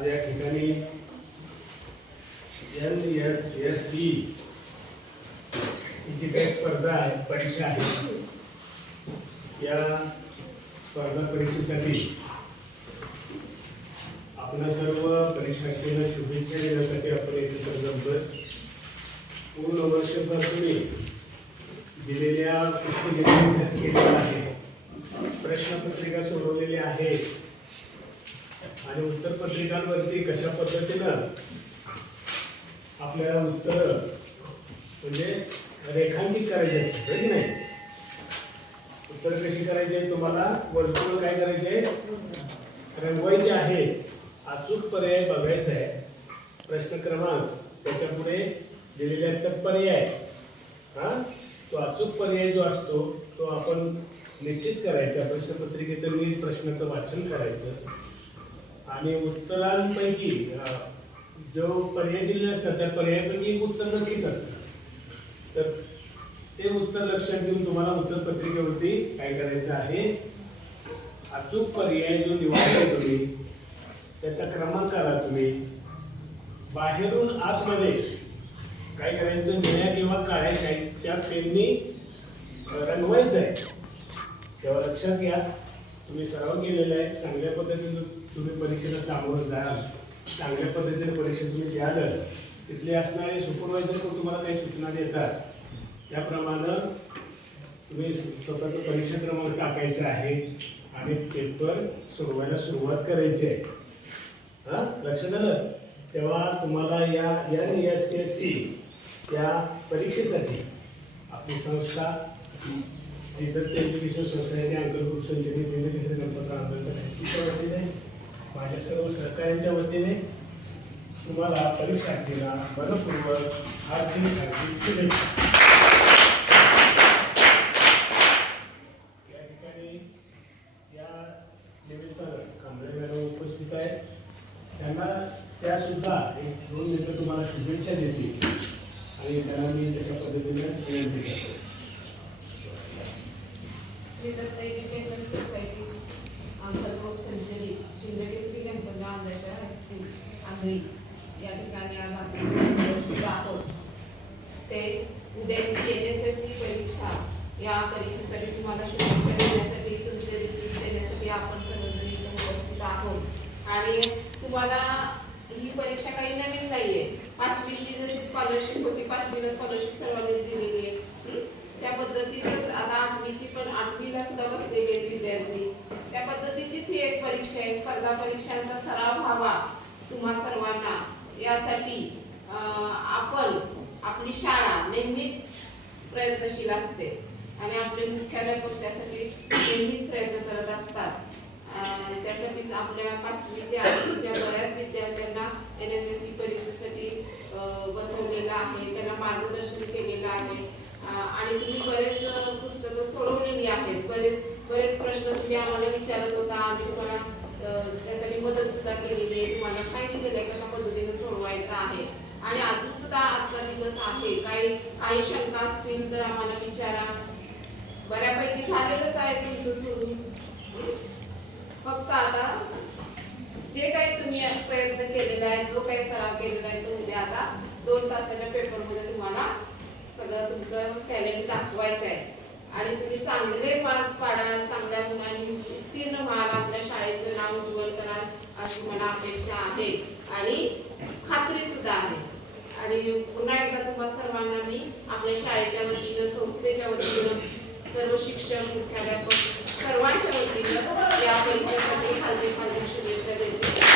आज या ठिकाणी NSSE ही जी काही स्पर्धा आहे, परीक्षा आहे, या स्पर्धा परीक्षेसाठी आपल्या सर्व परीक्षार्थींना शुभेच्छा देण्यासाठी आपण एकत्र जमलोय. पूर्ण वर्षभर तुम्ही दिलेल्या पुस्तकाचा अभ्यास केलेला आहे, प्रश्नपत्रिका सोडवलेल्या आहे आणि उत्तरपत्रिकांवरती कशा पद्धतीनं आपल्याला उत्तर म्हणजे रेखांकित करायचे असतात की नाही. उत्तर कशी करायचे, तुम्हाला वर्तुळ काय करायचे, रंगवायचे आहे. अचूक पर्याय बघायचा आहे. प्रश्न क्रमांक त्याच्या पुढे दिलेले असतात पर्याय. तो अचूक पर्याय जो असतो तो आपण निश्चित करायचा. प्रश्नपत्रिकेचं नीट प्रश्नाचं वाचन करायचं आणि उत्तरांपैकी जो पर्याय दिलेला असतात त्या पर्यायापैकी उत्तर नक्कीच असतं. तर ते उत्तर लक्षात घेऊन तुम्हाला उत्तरपत्रिकेवरती काय करायचं आहे, अचूक पर्याय जो निवडला तुम्ही त्याचा क्रमांक आला, तुम्ही बाहेरून आतमध्ये काय करायचं, निळ्या किंवा काळ्या शाईच्या पेननी रंगवायचं आहे. तेव्हा लक्षात घ्या, तुम्ही सराव केलेला आहे. चांगल्या पद्धतीने तुम्ही परीक्षेला सामोरं जाल, चांगल्या पद्धतीने परीक्षा तुम्ही द्याल. तिथले असणारे सुपरवायझर पण तुम्हाला काही सूचना देतात, त्याप्रमाणे तुम्ही स्वतःचं परीक्षा क्रमांक टाकायचा आहे आणि पेपर सोडवायला सुरुवात करायची आहे. लक्षात आलं. तेव्हा तुम्हाला या NSSE या परीक्षेसाठी आपली संस्था श्री दत्त एज्युकेशन सोसायटी अंकलगुरु संचलित दिनकेसरी गणपती आंबेडकर हायस्कूलच्या वतीने, माझ्या सर्व सहकाऱ्यांच्या वतीने तुम्हाला परीक्षार्थीला मनपूर्वक हार्दिक शुभेच्छा. या ठिकाणी या निमित्तानं कांबळे मॅडम उपस्थित आहेत. त्यांना त्या सुद्धा एक 2 मिनिटं तुम्हाला शुभेच्छा देतील आणि त्यांना मी तशा पद्धतीने विनंती करतो. श्री दत्त एज्युकेशन सोसायटी अंतर्गत संचलित जिल्हाकेसरी गणपती आंबेडकर हायस्कूल आंधळी या ठिकाणी आज आपण उपस्थित आहोत. ते उद्याची NSSE परीक्षा, या परीक्षेसाठी तुम्हाला शुभेच्छा देण्यासाठी, तुमचे रिसिप्ट देण्यासाठी आपण सर्वजण इथे उपस्थित आहोत. आणि तुम्हाला ही परीक्षा काही नवीन नाहीये. 5वीची जशी स्कॉलरशिप होती, 5वीला स्कॉलरशिप सर्वांनीच दिलेली आहे, त्या पद्धतीचंच आता 8वीची पण 8वीला सुद्धा बसलेले विद्यार्थी, त्या पद्धतीचीच ही एक परीक्षा आहे. स्पर्धा परीक्षांचा सराव व्हावा तुम्हा सर्वांना, यासाठी आपण आपली शाळा नेहमीच प्रयत्नशील असते आणि आपले मुख्याध्यापक त्यासाठी नेहमीच प्रयत्न करत असतात. त्यासाठीच आपल्या 5वी ते 8वीच्या बऱ्याच विद्यार्थ्यांना NSSE परीक्षेसाठी बसवलेलं आहे, त्यांना मार्गदर्शन केलेलं आहे आणि तुम्ही बरेच पुस्तकं सोडवलेली आहेत. बरेच प्रश्न तुम्ही आम्हाला विचारत होता, आम्ही तुम्हाला त्यासाठी मदत सुद्धा केलेली आहे, तुम्हाला सांगितलेलं आहे कशा पद्धतीने सोडवायचं आहे. आणि अजून सुद्धा आजचा दिवस आहे, काही शंका असतील तर आम्हाला विचारा. बऱ्यापैकी झालेलंच आहे तुमचं सोडून. फक्त आता जे काही तुम्ही प्रयत्न केलेला आहे, जो काही सराव केलेला आहे, तो उद्या आता 2 तासाच्या पेपरमध्ये तुम्हाला सगळं तुमचं टॅलेंट दाखवायचं आहे. आणि तुम्ही चांगले मार्क्स पाडाल, चांगल्या मुलांनी उत्तीर्ण व्हाल, आपल्या शाळेचं नाव उज्ज्वल कराल अशी मला अपेक्षा आहे आणि खात्री सुद्धा आहे. आणि पुन्हा एकदा तुम्हा सर्वांना मी आपल्या शाळेच्या वतीनं, संस्थेच्या वतीनं, सर्व शिक्षक, मुख्याध्यापक सर्वांच्या वतीनं या परीक्षेसाठी हार्दिक शुभेच्छा देते.